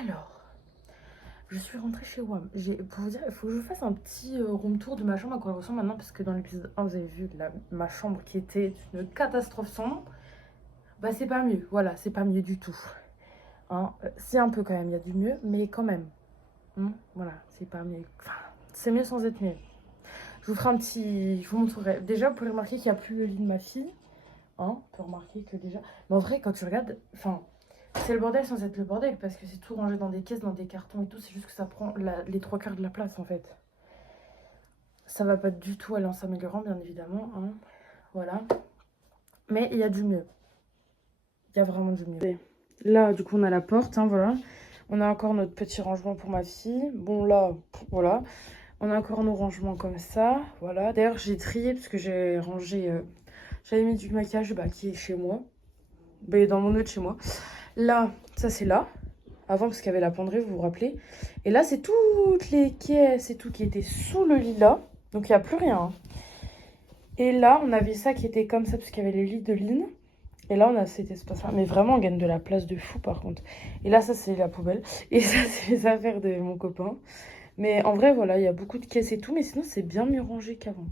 Alors, je suis rentrée chez WAM. Pour vous dire, il faut que je fasse un petit room tour de ma chambre à quoi elle ressemble maintenant. Parce que dans l'épisode 1, vous avez vu ma chambre qui était une catastrophe sombre. Bah, c'est pas mieux. Voilà, c'est pas mieux du tout. Hein, c'est un peu quand même, il y a du mieux, mais quand même. Voilà, c'est pas mieux. Enfin, c'est mieux sans être mieux. Je vous ferai un petit. Je vous montrerai. Déjà, vous pouvez remarquer qu'il n'y a plus le lit de ma fille. Hein, on peut remarquer que déjà. Mais en vrai, quand tu regardes. Enfin, c'est le bordel sans être le bordel. Parce que c'est tout rangé dans des caisses, dans des cartons et tout. C'est juste que ça prend les trois quarts de la place en fait. Ça va pas du tout aller en s'améliorant, bien évidemment. Hein. Voilà. Mais il y a du mieux. Il y a vraiment du mieux. Là, du coup, on a la porte. Hein, voilà. On a encore notre petit rangement pour ma fille. Bon, là, voilà. On a encore nos rangements comme ça. Voilà. D'ailleurs, j'ai trié parce que j'ai rangé. J'avais mis du maquillage qui est chez moi. Bah, dans mon autre chez moi. Là, ça c'est là. Avant, parce qu'il y avait la penderie, vous vous rappelez. Et là, c'est toutes les caisses et tout qui étaient sous le lit là. Donc, il n'y a plus rien. Hein. Et là, on avait ça qui était comme ça parce qu'il y avait les lits de Lynn. Et là, on a cet espace-là. Mais vraiment, on gagne de la place de fou par contre. Et là, ça, c'est la poubelle. Et ça, c'est les affaires de mon copain. Mais en vrai, voilà, il y a beaucoup de caisses et tout. Mais sinon, c'est bien mieux rangé qu'avant.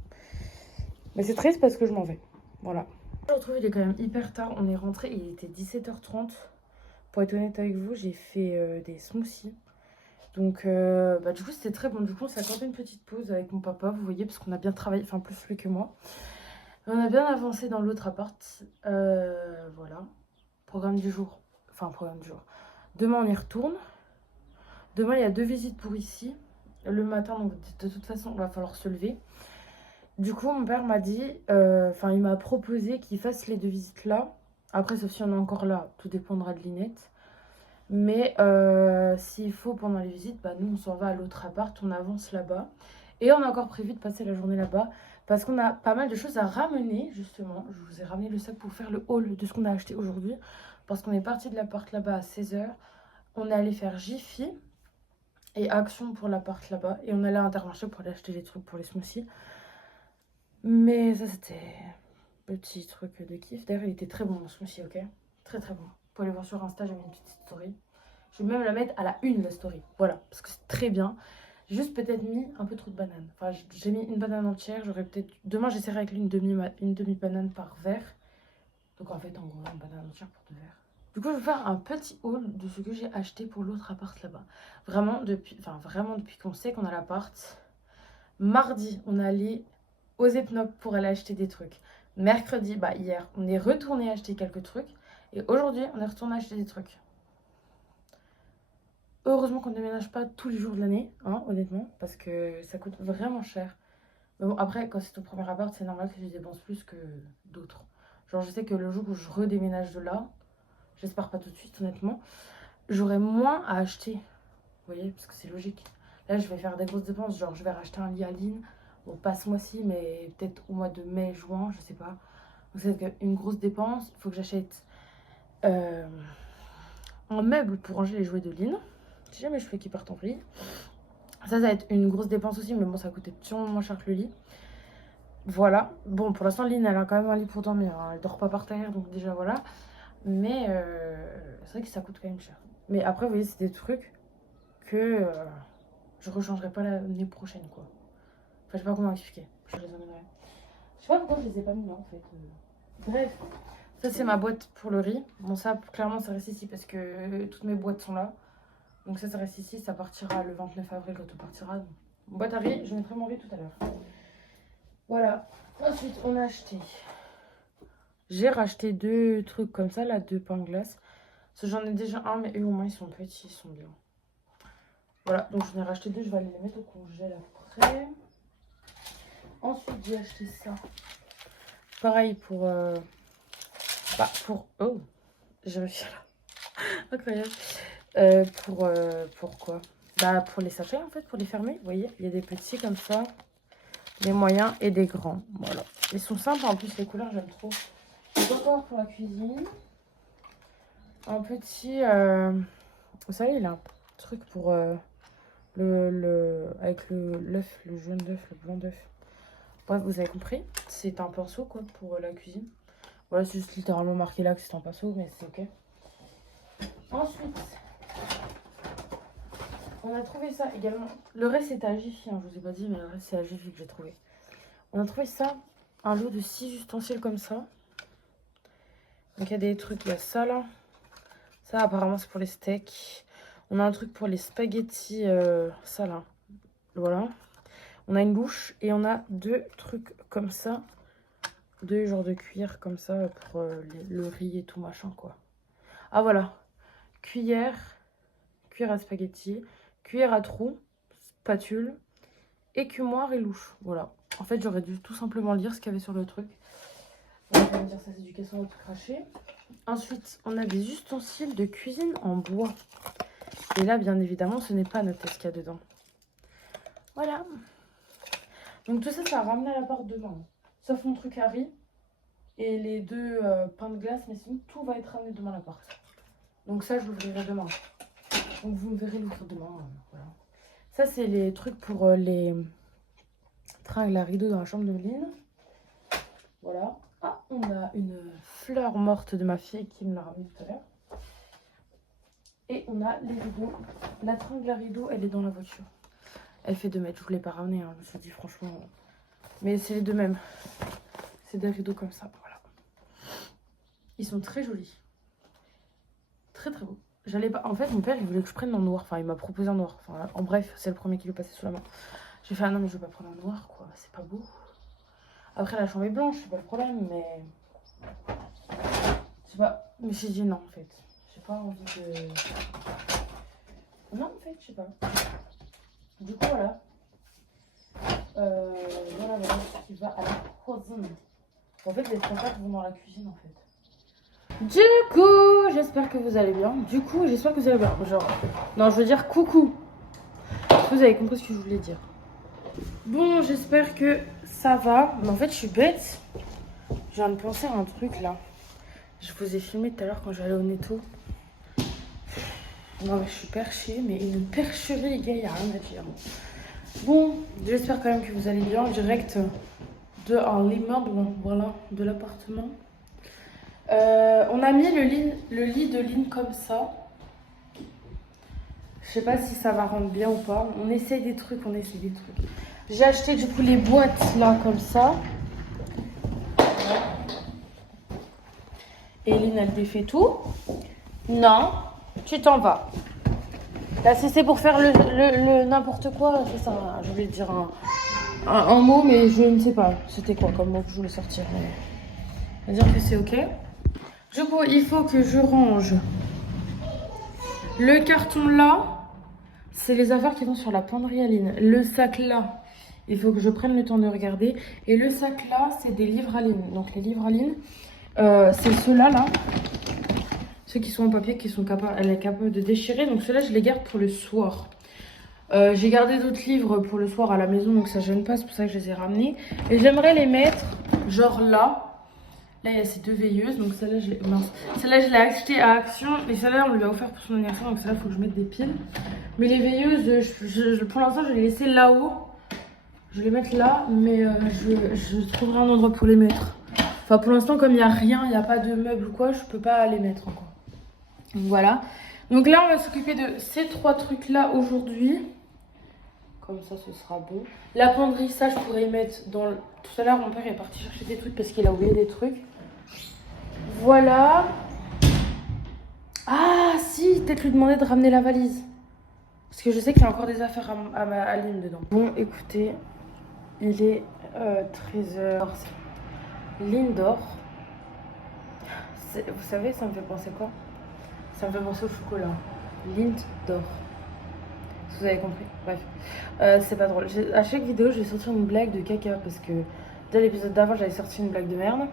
Mais c'est triste parce que je m'en vais. Voilà. Je retrouve, il est quand même hyper tard. On est rentré, il était 17h30. Pour être honnête avec vous, j'ai fait des smoothies. Donc, du coup, c'était très bon. Du coup, on s'est accordé une petite pause avec mon papa, vous voyez, parce qu'on a bien travaillé, enfin, plus lui que moi. On a bien avancé dans l'autre appart. Voilà. Programme du jour. Enfin, programme du jour. Demain, on y retourne. Demain, il y a 2 visites pour ici. Le matin, donc de toute façon, il va falloir se lever. Du coup, mon père m'a dit, il m'a proposé qu'il fasse les 2 visites là. Après, sauf si on est encore là, tout dépendra de Linette. Mais s'il faut pendant les visites, nous on s'en va à l'autre appart, on avance là-bas. Et on a encore prévu de passer la journée là-bas parce qu'on a pas mal de choses à ramener justement. Je vous ai ramené le sac pour faire le haul de ce qu'on a acheté aujourd'hui. Parce qu'on est parti de l'appart là-bas à 16h. On est allé faire Jiffy et Action pour l'appart là-bas. Et on allait à Intermarché pour aller acheter des trucs pour les smoothies. Mais ça c'était petit truc de kiff. D'ailleurs il était très bon mon smoothie, ok. Très très bon. Vous pouvez aller voir sur Insta, j'ai mis une petite story. Je vais même la mettre à la une, la story. Voilà, parce que c'est très bien. J'ai juste peut-être mis un peu trop de banane. Enfin, j'ai mis une banane entière. J'aurais peut-être... Demain, j'essaierai avec une demi-banane par verre. Donc, en fait, en gros, une banane entière pour 2 verres. Du coup, je vais faire un petit haul de ce que j'ai acheté pour l'autre appart là-bas. Vraiment, depuis qu'on sait qu'on a l'appart. Mardi, on est allé aux Epnop pour aller acheter des trucs. Mercredi, hier, on est retourné acheter quelques trucs. Et aujourd'hui, on est retourné acheter des trucs. Heureusement qu'on ne déménage pas tous les jours de l'année, hein, honnêtement, parce que ça coûte vraiment cher. Mais bon, après, quand c'est ton premier appart, c'est normal que tu dépenses plus que d'autres. Genre, je sais que le jour où je redéménage de là, j'espère pas tout de suite, honnêtement, j'aurai moins à acheter. Vous voyez, parce que c'est logique. Là, je vais faire des grosses dépenses, genre, je vais racheter un lit à Lynn. Bon, pas ce mois-ci, mais peut-être au mois de mai, juin, je sais pas. Donc, c'est une grosse dépense. Il faut que j'achète un meuble pour ranger les jouets de Lynn. Si jamais je fais qu'ils partent en vrille. Ça va être une grosse dépense aussi, mais bon, ça coûtait sûrement moins cher que le lit. Voilà. Bon, pour l'instant, Lynn, elle a quand même un lit pour dormir. Hein. Elle dort pas par terre, donc déjà, voilà. Mais c'est vrai que ça coûte quand même cher. Mais après, vous voyez, c'est des trucs que je rechangerai pas l'année prochaine, quoi. Enfin, je sais pas comment expliquer. Je les amènerai. Je sais pas pourquoi je les ai pas mis, en fait. Bref. Ça, c'est ma boîte pour le riz. Bon, ça, clairement, ça reste ici parce que toutes mes boîtes sont là. Donc ça reste ici, ça partira le 29 avril quand tout partira. Boîte à riz, je mettrai mon riz tout à l'heure. Voilà. Ensuite, on a acheté. J'ai racheté 2 trucs comme ça, là, 2 pains de glace. Parce que j'en ai déjà un, mais eux au moins ils sont petits, ils sont bien. Voilà, donc j'en ai racheté 2, je vais aller les mettre au congèle après. Ensuite, j'ai acheté ça. Pareil pour... Oh, j'ai réussi là. Incroyable. Pour quoi? Pour les sachets en fait, pour les fermer. Vous voyez, il y a des petits comme ça, des moyens et des grands. Voilà. Ils sont sympas en plus, les couleurs, j'aime trop. Encore pour la cuisine. Un petit... vous savez, il a un truc pour avec l'œuf, le jaune d'œuf, le blanc d'œuf. Bref, vous avez compris. C'est un pinceau quoi pour la cuisine. Voilà, c'est juste littéralement marqué là que c'est un pinceau, mais c'est ok. Ensuite, On a trouvé ça également. Le reste c'était à Jiffy, hein, je vous ai pas dit, mais le reste c'est à Jiffy que j'ai trouvé. On a trouvé ça, un lot de 6 ustensiles comme ça. Donc il y a des trucs, il y a ça là. Ça apparemment c'est pour les steaks. On a un truc pour les spaghettis, ça là. Voilà. On a une louche et on a 2 trucs comme ça. 2 genres de cuillères comme ça pour le riz et tout machin quoi. Ah voilà. Cuillère à spaghetti. Cuillère à trous. Spatule. Écumoire et louche. Voilà. En fait j'aurais dû tout simplement lire ce qu'il y avait sur le truc. On va me dire ça c'est du caisson à tout cracher. Ensuite on a des ustensiles de cuisine en bois. Et là bien évidemment ce n'est pas noté ce qu'il y a dedans. Voilà. Donc tout ça, ça va ramener à la porte demain. Sauf mon truc à riz et les 2 pains de glace. Mais sinon, tout va être ramené demain à la porte. Donc ça, je l'ouvrirai demain. Donc vous me verrez l'ouvrir demain. Voilà. Ça, c'est les trucs pour les tringles à rideaux dans la chambre de Lynn. Voilà. Ah, on a une fleur morte de ma fille qui me l'a ramenée tout à l'heure. Et on a les rideaux. La tringle à rideaux, elle est dans la voiture. Elle fait 2 mètres, je ne voulais pas ramener, hein. Je me suis dit franchement. Mais c'est les 2 mêmes. C'est des rideaux comme ça, voilà. Ils sont très jolis. Très très beaux. J'allais pas. En fait, mon père il voulait que je prenne en noir. Enfin, il m'a proposé en noir. Enfin, en bref, c'est le premier qui lui passait sous la main. J'ai fait ah non, mais je vais pas prendre en noir, quoi. C'est pas beau. Après, la chambre est blanche, c'est pas le problème, mais. Je sais pas. Mais j'ai dit non, en fait. J'ai pas envie de. Non, en fait, je sais pas. Du coup, voilà. Voilà ce qui va à la cuisine. En fait, les trois vont dans la cuisine, en fait. Du coup, j'espère que vous allez bien. Genre, non, je veux dire coucou. Est-ce que vous avez compris ce que je voulais dire? Bon, j'espère que ça va. Mais en fait, je suis bête. Je viens de penser à un truc, là. Je vous ai filmé tout à l'heure quand j'allais au netto. Non, mais je suis perchée, mais une percherie, les gars, il n'y a rien à dire. Bon, j'espère quand même que vous allez bien. Direct de l'immeuble, voilà, de l'appartement. On a mis le lit de Lynn comme ça. Je sais pas si ça va rendre bien ou pas. On essaye des trucs. J'ai acheté du coup les boîtes là comme ça. Et Lynn elle défait tout. Non, tu t'en vas. Là si c'est pour faire le n'importe quoi, c'est ça. Je voulais dire un mot mais je ne sais pas. C'était quoi comme mot que je voulais sortir. On va dire que c'est ok. Du coup, il faut que je range le carton là. C'est les affaires qui vont sur la penderie à Lynn. Le sac là, il faut que je prenne le temps de regarder. Et le sac là, c'est des livres à Lynn. Donc les livres à Lynn, c'est ceux-là là. Ceux qui sont en papier, elle est capable de déchirer. Donc ceux-là, je les garde pour le soir. J'ai gardé d'autres livres pour le soir à la maison, donc ça gêne pas. C'est pour ça que je les ai ramenés. Et j'aimerais les mettre genre là. Là, il y a ces 2 veilleuses. Donc celle-là, je l'ai achetée à Action. Et celle-là, on lui a offert pour son anniversaire. Donc celle-là, il faut que je mette des piles. Mais les veilleuses, pour l'instant, je vais les laisser là-haut. Je vais les mettre là. Mais je trouverai un endroit pour les mettre. Enfin, pour l'instant, comme il n'y a rien, il n'y a pas de meubles ou quoi, je peux pas les mettre encore. Donc voilà. Donc là, on va s'occuper de ces 3 trucs-là aujourd'hui. Comme ça, ce sera bon. La penderie, ça, je pourrais y mettre dans... Tout à l'heure, mon père est parti chercher des trucs parce qu'il a oublié des trucs. Voilà. Ah, si, peut-être lui demander de ramener la valise. Parce que je sais qu'il y a encore des affaires à Lynn dedans. Bon, écoutez, il est 13h. Lynn dort. Vous savez, ça me fait penser quoi? Ça me fait penser au chocolat. Lynn dort. Vous avez compris? Bref. C'est pas drôle. À chaque vidéo, je vais sortir une blague de caca parce que dès l'épisode d'avant, j'avais sorti une blague de merde.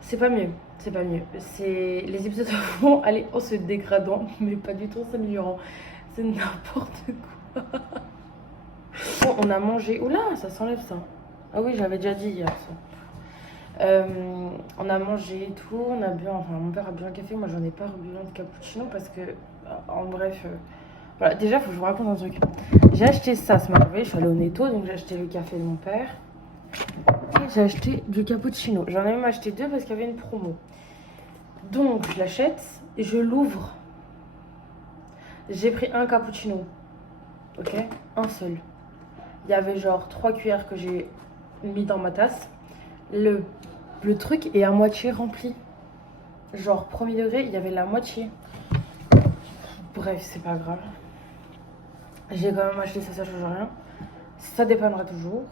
C'est pas mieux. C'est pas mieux. C'est les épisodes vont aller en se dégradant, mais pas du tout en s'améliorant. C'est n'importe quoi. Bon, on a mangé. Oula, ça s'enlève ça. Ah oui, j'avais déjà dit hier ça. On a mangé et tout. On a bu. Enfin, mon père a bu un café. Moi, j'en ai pas bu un de cappuccino parce que, en bref. Voilà, déjà, il faut que je vous raconte un truc. J'ai acheté ça ce matin. Je suis allée au Netto, donc j'ai acheté le café de mon père. Et j'ai acheté du cappuccino. J'en ai même acheté 2 parce qu'il y avait une promo. Donc, je l'achète et je l'ouvre. J'ai pris un cappuccino. Ok, un seul. Il y avait genre 3 cuillères que j'ai mis dans ma tasse. Le truc est à moitié rempli. Genre, premier degré, il y avait la moitié. Bref, c'est pas grave. J'ai quand même acheté ça, ça change rien. Ça dépannera toujours.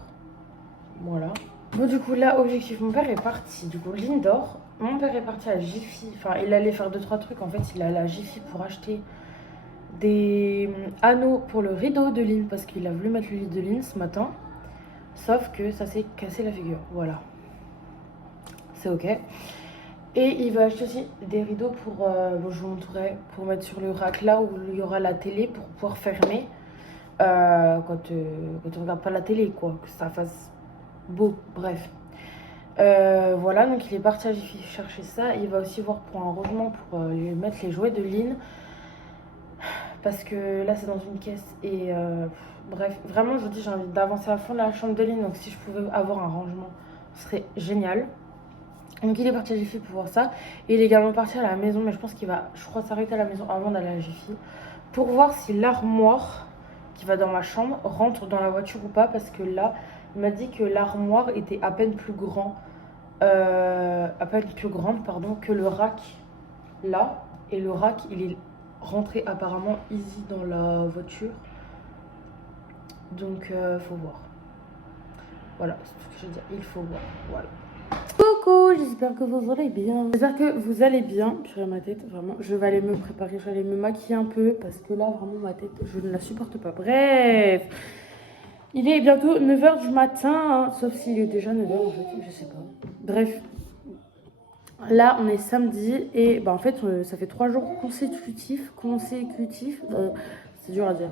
Voilà. Bon, du coup, là, objectif, mon père est parti. Du coup, Lindor, mon père est parti à Jiffy. Enfin, il allait faire 2-3 trucs. En fait, il allait à Jiffy pour acheter des anneaux pour le rideau de Lynn. Parce qu'il a voulu mettre le lit de Lynn ce matin. Sauf que ça s'est cassé la figure. Voilà. C'est ok. Et il va acheter aussi des rideaux pour, bon, je vous montrerai, pour mettre sur le rack là où il y aura la télé pour pouvoir fermer quand on regarde pas la télé, quoi, que ça fasse beau, bref. Voilà, donc il est parti à Jiffy chercher ça. Il va aussi voir pour un rangement pour lui mettre les jouets de Lynn. Parce que là, c'est dans une caisse. Et bref, vraiment, je vous dis, j'ai envie d'avancer à fond dans la chambre de Lynn. Donc si je pouvais avoir un rangement, ce serait génial. Donc il est parti à Jiffy pour voir ça. Et il est également parti à la maison, mais je pense qu'il va, je crois, s'arrêter à la maison avant d'aller à Jiffy. Pour voir si l'armoire qui va dans ma chambre rentre dans la voiture ou pas. Parce que là, il m'a dit que l'armoire était à peine plus grande pardon, que le rack là. Et le rack, il est rentré apparemment easy dans la voiture. Donc faut voir. Voilà, c'est tout ce que je veux dire. Il faut voir. Voilà. Coucou, j'espère que vous allez bien. J'espère que vous allez bien. Purée, ma tête, vraiment. Je vais aller me préparer, je vais aller me maquiller un peu. Parce que là, vraiment, ma tête, je ne la supporte pas. Bref. Il est bientôt 9h du matin. Hein, sauf s'il est déjà 9h en fait, je sais pas. Bref. Là, on est samedi. Et bah, en fait, ça fait 3 jours consécutifs. C'est dur à dire.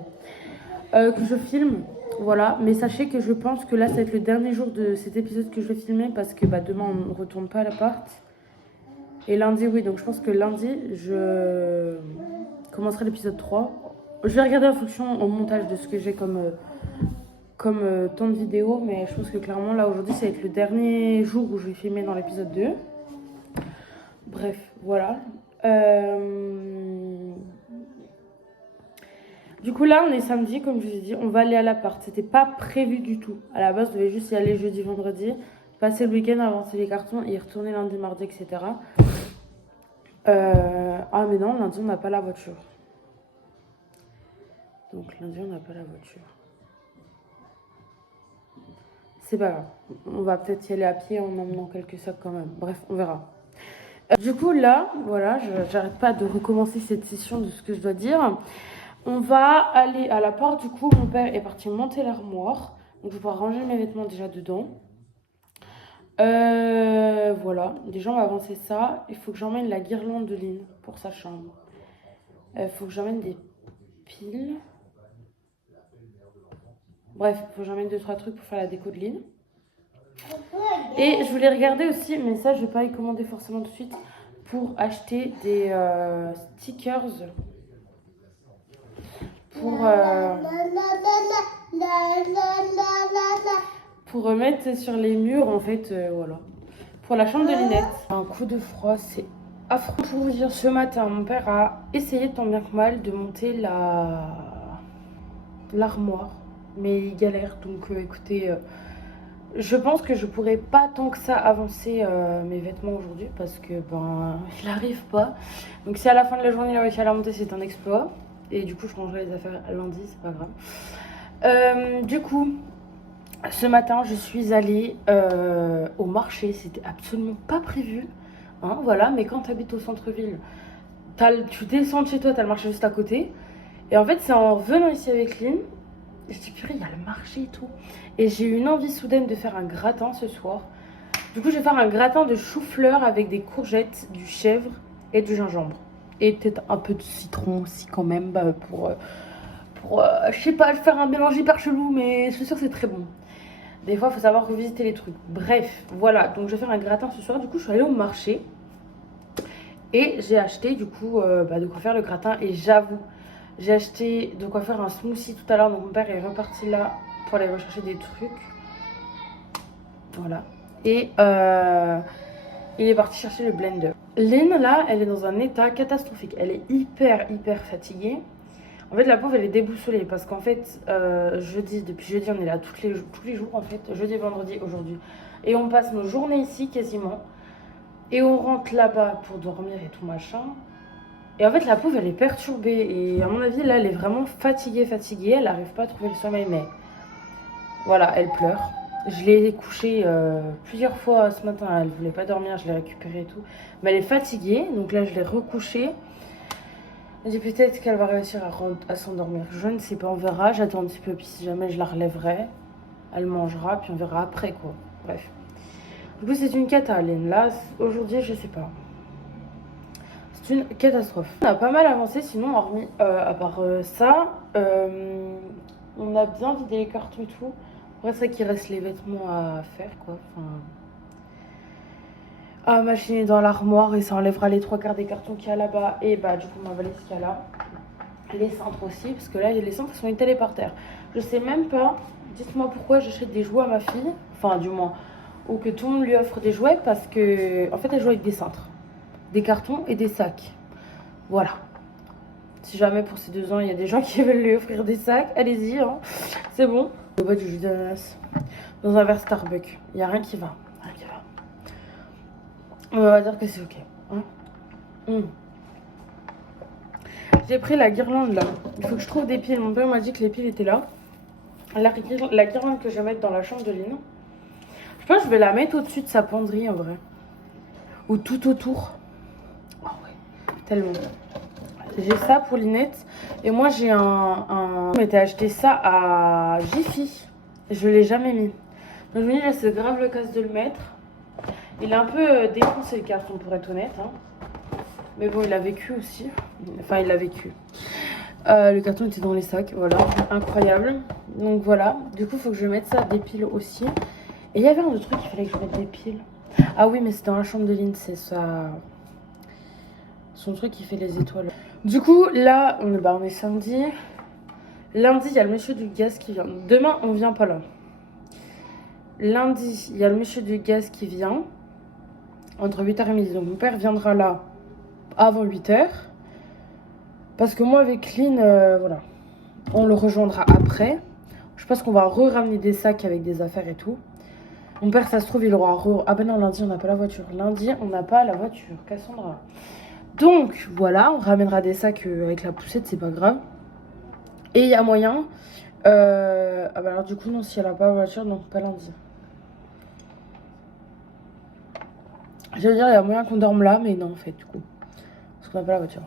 Que je filme. Voilà, mais sachez que je pense que là, ça va être le dernier jour de cet épisode que je vais filmer parce que bah, demain, on ne retourne pas à l'appart. Et lundi, oui, donc je pense que lundi, je commencerai l'épisode 3. Je vais regarder en fonction au montage de ce que j'ai comme temps de vidéo, mais je pense que clairement, là, aujourd'hui, ça va être le dernier jour où je vais filmer dans l'épisode 2. Bref, voilà. Du coup, là, on est samedi, comme je vous ai dit, on va aller à l'appart. C'était pas prévu du tout. À la base, on devait juste y aller jeudi, vendredi, passer le week-end, avancer les cartons et y retourner lundi, mardi, etc. Ah, mais non, lundi, on n'a pas la voiture. Donc, lundi, on n'a pas la voiture. C'est pas grave. On va peut-être y aller à pied en emmenant quelques sacs quand même. Bref, on verra. Du coup, là, voilà, j'arrête pas de recommencer cette session de ce que je dois dire. On va aller à l'appart. Du coup, mon père est parti monter l'armoire. Donc, je vais pouvoir ranger mes vêtements déjà dedans. Voilà. Déjà, on va avancer ça. Il faut que j'emmène la guirlande de Lynn pour sa chambre. Il faut que j'emmène des piles. Bref, il faut que j'emmène 2-3 trucs pour faire la déco de Lynn. Et je voulais regarder aussi, mais ça, je vais pas y commander forcément tout de suite, pour acheter des stickers pour remettre sur les murs, en fait, voilà. Pour la chambre de Lynette. Un coup de froid, c'est affreux. Pour vous dire, ce matin, mon père a essayé tant bien que mal de monter l'armoire, mais il galère, donc écoutez... je pense que je pourrais pas tant que ça avancer mes vêtements aujourd'hui parce que ben il arrive pas. Donc si à la fin de la journée il a réussi à la monter, c'est un exploit. Et du coup je rangerai les affaires lundi, c'est pas grave. Du coup, ce matin je suis allée au marché, c'était absolument pas prévu. Hein, voilà, mais quand tu habites au centre-ville, tu descends de chez toi, t'as le marché juste à côté. Et en fait c'est en revenant ici avec Lynn, je dis purée, il y a le marché et tout. Et j'ai eu une envie soudaine de faire un gratin ce soir. Du coup, je vais faire un gratin de chou-fleur avec des courgettes, du chèvre et du gingembre. Et peut-être un peu de citron aussi quand même pour je sais pas, faire un mélange hyper chelou, mais je suis sûre que c'est très bon. Des fois, il faut savoir revisiter les trucs. Bref, voilà. Donc, je vais faire un gratin ce soir. Du coup, je suis allée au marché. Et j'ai acheté du coup de quoi faire le gratin. Et j'avoue, j'ai acheté de quoi faire un smoothie tout à l'heure. Donc mon père est reparti là pour aller rechercher des trucs. Voilà. Et il est parti chercher le blender. Lynn là, elle est dans un état catastrophique. Elle est hyper fatiguée. En fait, la pauvre, elle est déboussolée parce qu'en fait, depuis jeudi, on est là tous les jours, en fait, jeudi, vendredi, aujourd'hui. Et on passe nos journées ici quasiment. Et on rentre là-bas pour dormir et tout machin. Et en fait, la pauvre, elle est perturbée. Et à mon avis, là, elle est vraiment fatiguée. Elle n'arrive pas à trouver le sommeil, mais voilà, elle pleure. Je l'ai couchée plusieurs fois ce matin. Elle voulait pas dormir, je l'ai récupérée et tout. Mais elle est fatiguée, donc là, je l'ai recouchée. Et peut-être qu'elle va réussir à s'endormir. Je ne sais pas, on verra. J'attends un petit peu, puis si jamais je la relèverai, elle mangera, puis on verra après, quoi. Bref. Du coup, c'est une cata, Aline. Là, aujourd'hui, je sais pas. C'est une catastrophe. On a pas mal avancé, sinon, hormis, à part ça, on a bien vidé les cartons et tout. Après, c'est vrai qu'il reste les vêtements à faire, quoi. Enfin, à machiner dans l'armoire et ça enlèvera les 3/4 des cartons qu'il y a là-bas. Et bah, du coup, ma valise qu'il y a là. Les cintres aussi, parce que là, les cintres sont étalés par terre. Je sais même pas, dites-moi pourquoi j'achète des jouets à ma fille, enfin, du moins, ou que tout le monde lui offre des jouets, parce que, en fait, elle joue avec des cintres, des cartons et des sacs. Voilà. Si jamais pour ces 2 ans, il y a des gens qui veulent lui offrir des sacs, allez-y, hein. C'est bon. Je bois du jus d'ananas dans un verre Starbucks. Il n'y a rien qui va. Rien qui va. On va dire que c'est ok. Hein. J'ai pris la guirlande là. Il faut que je trouve des piles. Mon père m'a dit que les piles étaient là. La guirlande que je vais mettre dans la chambre de Lynn. Je pense que je vais la mettre au-dessus de sa penderie en vrai. Ou tout autour. Oh ouais, tellement. J'ai ça pour Linette. Et moi j'ai un... Je m'étais acheté ça à Jiffy. Je l'ai jamais mis. Donc je me dis là c'est grave le casse de le mettre. Il est un peu défoncé le carton pour être honnête. Hein. Mais bon il a vécu aussi. Enfin il a vécu. Le carton était dans les sacs, voilà, incroyable. Donc voilà, du coup il faut que je mette ça des piles aussi. Et il y avait un autre truc, il fallait que je mette des piles. Ah oui, mais c'est dans la chambre de Lynn, c'est ça. Son truc qui fait les étoiles. Du coup, là, on est samedi. Lundi, il y a le monsieur du gaz qui vient. Demain, on vient pas là. Lundi, il y a le monsieur du gaz qui vient. Entre 8h et midi. Donc mon père viendra là avant 8h. Parce que moi, avec Lynn, voilà. On le rejoindra après. Je pense qu'on va ramener des sacs avec des affaires et tout. Mon père, ça se trouve, il aura... Ah ben non, lundi, on n'a pas la voiture. Lundi, on n'a pas la voiture. Cassandra. Donc, voilà, on ramènera des sacs avec la poussette, c'est pas grave. Et il y a moyen... Ah bah alors du coup, non, si elle n'a pas la voiture, non, pas lundi. J'allais dire, il y a moyen qu'on dorme là, mais non, en fait, du coup. Parce qu'on n'a pas la voiture.